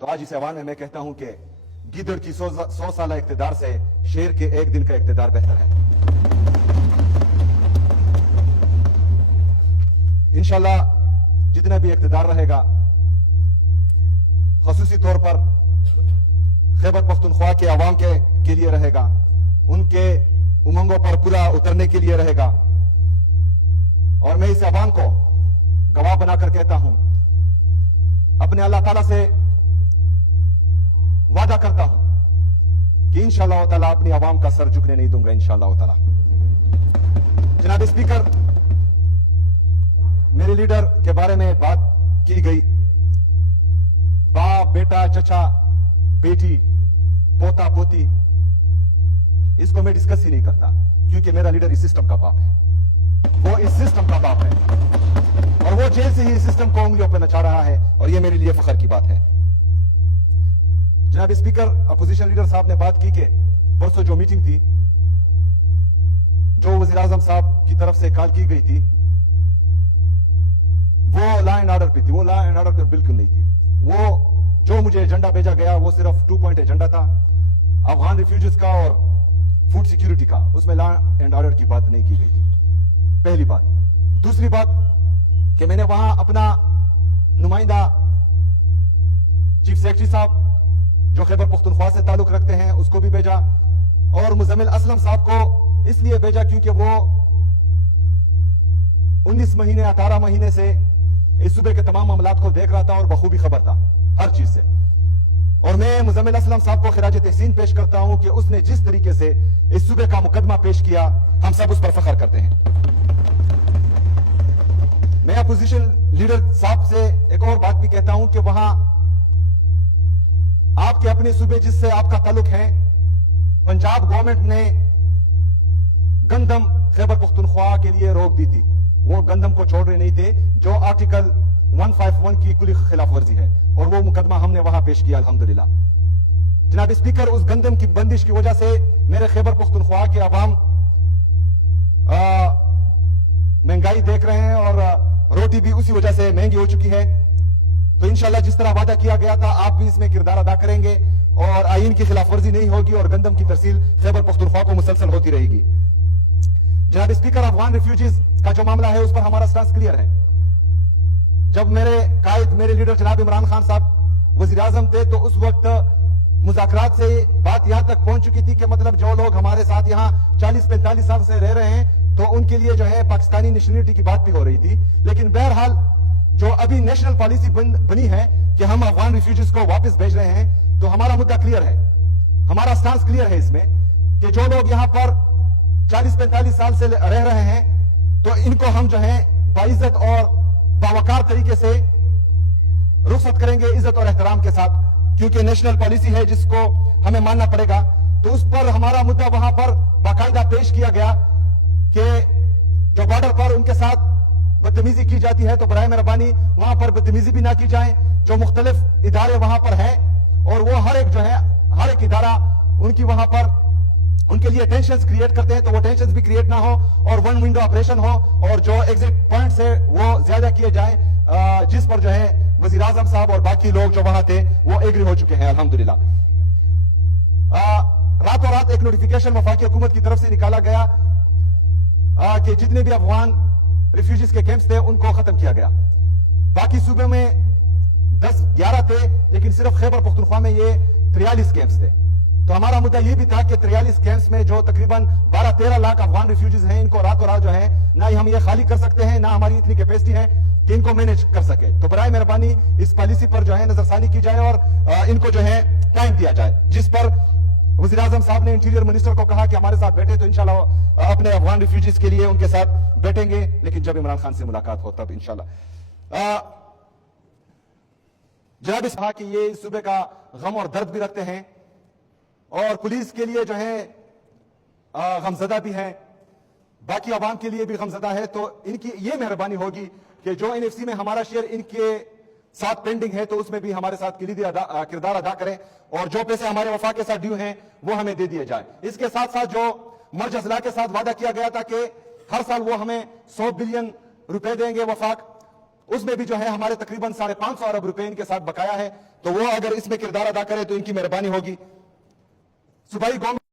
तो आज इस ऐवान में मैं कहता हूं कि गीदड़ की 100 साल इक़्तिदार से शेर के एक दिन का इक़्तिदार बेहतर है। इंशाल्लाह जितना भी इक़्तिदार रहेगा, ख़ुसूसी तौर पर खैबर पख्तूनख्वा के अवाम के लिए रहेगा, उनके उमंगों पर पूरा उतरने के लिए रहेगा। और मैं इस अवाम को गवाह बनाकर कहता हूं, अपने अल्लाह ताला से वादा करता हूं कि इंशाअल्लाह ताला अपनी आवाम का सर झुकने नहीं दूंगा इंशाअल्लाह ताला। जनाब स्पीकर, मेरे लीडर के बारे में बात की गई, बाप, बेटा, चचा, बेटी, पोता, पोती, इसको मैं डिस्कस ही नहीं करता, क्योंकि मेरा लीडर इस सिस्टम का बाप है, वो इस सिस्टम का बाप है और वो जेल से ही इस सिस्टम को उंगलियों पर नचा रहा है, और ये मेरे लिए फख्र की बात है। जनाब स्पीकर, अपोजिशन लीडर साहब ने बात की कि परसों जो मीटिंग थी, जो वज़ीर आज़म साहब की तरफ से कॉल की गई थी, वो लॉ एंड ऑर्डर पे थी। वो लॉ एंड ऑर्डर पे बिल्कुल नहीं थी। वो जो मुझे एजेंडा भेजा गया वो सिर्फ 2 पॉइंट एजेंडा था, अफगान रिफ्यूजीज का और फूड सिक्योरिटी का। उसमें लॉ एंड ऑर्डर की बात नहीं की गई थी, पहली बात। दूसरी बात कि मैंने वहां अपना नुमाइंदा चीफ सेक्रेटरी साहब जो खैबर पख्तूनख्वा से ताल्लुक रखते हैं उसको भी भेजा, और मुजम्मिल असलम साहब को इसलिए भेजा क्योंकि वो 19 महीने 18 महीने से इस सूबे के तमाम मामलात को देख रहा था और बखूबी खबर था हर चीज से। और मैं मुजम्मिल असलम साहब को खिराज तहसीन पेश करता हूं कि उसने जिस तरीके से इस सूबे का मुकदमा पेश किया, हम सब उस पर फख्र करते हैं। मैं अपोजिशन लीडर साहब से एक और बात भी कहता हूं कि वहां आपके अपने सूबे जिससे आपका ताल्लुक है, पंजाब गवर्नमेंट ने गंदम खैबर पख्तूनख्वा के लिए रोक दी थी। वो गंदम को छोड़ रहे नहीं थे, जो आर्टिकल 151 की कुली खिलाफ वर्जी है, और वो मुकदमा हमने वहां पेश किया अल्हम्दुलिल्लाह। जनाब स्पीकर, उस गंदम की बंदिश की वजह से मेरे खैबर पख्तूनख्वा के अवाम महंगाई देख रहे हैं और रोटी भी उसी वजह से महंगी हो चुकी है। तो इंशाल्लाह जिस तरह वादा किया गया था, आप भी इसमें किरदार अदा करेंगे और आईन की खिलाफ वर्जी नहीं होगी और गंदम की तरसील खैबर पख्तूनख्वा को मुसलसल होती रहेगी। जनाब स्पीकर, अफगान रिफ्यूजीज का जो मामला है उस पर हमारा स्टांस क्लियर है। जब मेरे कायद, मेरे लीडर जनाब इमरान खान साहब वजीर आजम थे, तो उस वक्त मुज़ाकरात से बात यहां तक पहुंच चुकी थी कि मतलब जो लोग हमारे साथ यहाँ 40-45 साल से रह रहे हैं, तो उनके लिए जो है पाकिस्तानी नेशनलिटी की बात भी हो रही थी। लेकिन बहरहाल जो अभी नेशनल पॉलिसी बनी है कि हम अफगान रिफ्यूजीज को वापस भेज रहे हैं, तो हमारा मुद्दा क्लियर है, हमारा स्टांस क्लियर है इसमें कि जो लोग यहां पर 40-45 साल से रह रहे हैं, तो इनको हम जो है बाइज्जत और बावकार तरीके से रुखसत करेंगे, इज्जत और एहतराम के साथ, क्योंकि नेशनल पॉलिसी है जिसको हमें मानना पड़ेगा। तो उस पर हमारा मुद्दा वहां पर बाकायदा पेश किया गया कि जो बॉर्डर पर उनके साथ बदतमीजी की जाती है, तो बराए मेहरबानी वहां पर बदतमीजी भी ना की जाए। जो मुख्तलिफ इदारे वहां पर है, और वो हर एक जो है, हर एक इदारा उनकी वहां पर उनके लिए टेंशंस क्रिएट करते हैं, तो वो टेंशंस भी क्रिएट ना हो और वन विंडो ऑपरेशन हो, और जो एग्जिट पॉइंट्स है वो ज्यादा किए जाए, जिस पर जो है वजीर आजम साहब और बाकी लोग जो वहां थे वो एग्री हो चुके हैं अल्हम्दुलिल्लाह। रातों रात एक नोटिफिकेशन वफाकी हुकूमत की तरफ से निकाला गया कि जितने भी अफगान रिफ्यूजीज के कैंप्स थे उनको खत्म किया गया। बाकी सूबे में 10-11 थे, लेकिन सिर्फ खैबर पख्तूनख्वा में ये 43 कैंप्स थे। तो हमारा मुद्दा ये भी था कि 43 कैंप्स में जो तकरीबन 12-13 लाख अफगान रिफ्यूजीज हैं, इनको रातों रात जो है ना ही हम ये खाली कर सकते हैं, ना हमारी इतनी कैपेसिटी है कि इनको मैनेज कर सके। तो बराए मेहरबानी इस पॉलिसी पर जो है नजरसानी की जाए और इनको जो है टाइम दिया जाए, जिस पर वज़ीर आज़म साहब ने इंटीरियर मिनिस्टर को कहा कि हमारे साथ बैठे, तो इंशाल्लाह अपने अफगान रिफ्यूजीज के लिए उनके साथ बैठेंगे, लेकिन जब इमरान खान से मुलाकात हो तब इंशाल्लाह। जनाब इस कहा कि ये इस सूबे का गम और दर्द भी रखते हैं, और पुलिस के लिए जो है गमजदा भी है, बाकी अवाम के लिए भी गमजदा है। तो इनकी ये मेहरबानी होगी कि जो एनएफसी में हमारा शेयर इनके साथ पेंडिंग है, तो उसमें भी हमारे साथ किरदार अदा करें, और जो पैसे हमारे वफाक के साथ ड्यू हैं वो हमें दे दिए जाए। इसके साथ साथ जो मर्ज अजला के साथ वादा किया गया था कि हर साल वो हमें 100 बिलियन रुपए देंगे वफाक, اس میں بھی جو ہے ہمارے تقریباً 550 ارب روپے ان کے ساتھ بقایا ہے. تو وہ اگر اس میں کردار ادا کرے تو ان کی مہربانی ہوگی. صوبائی گورنمنٹ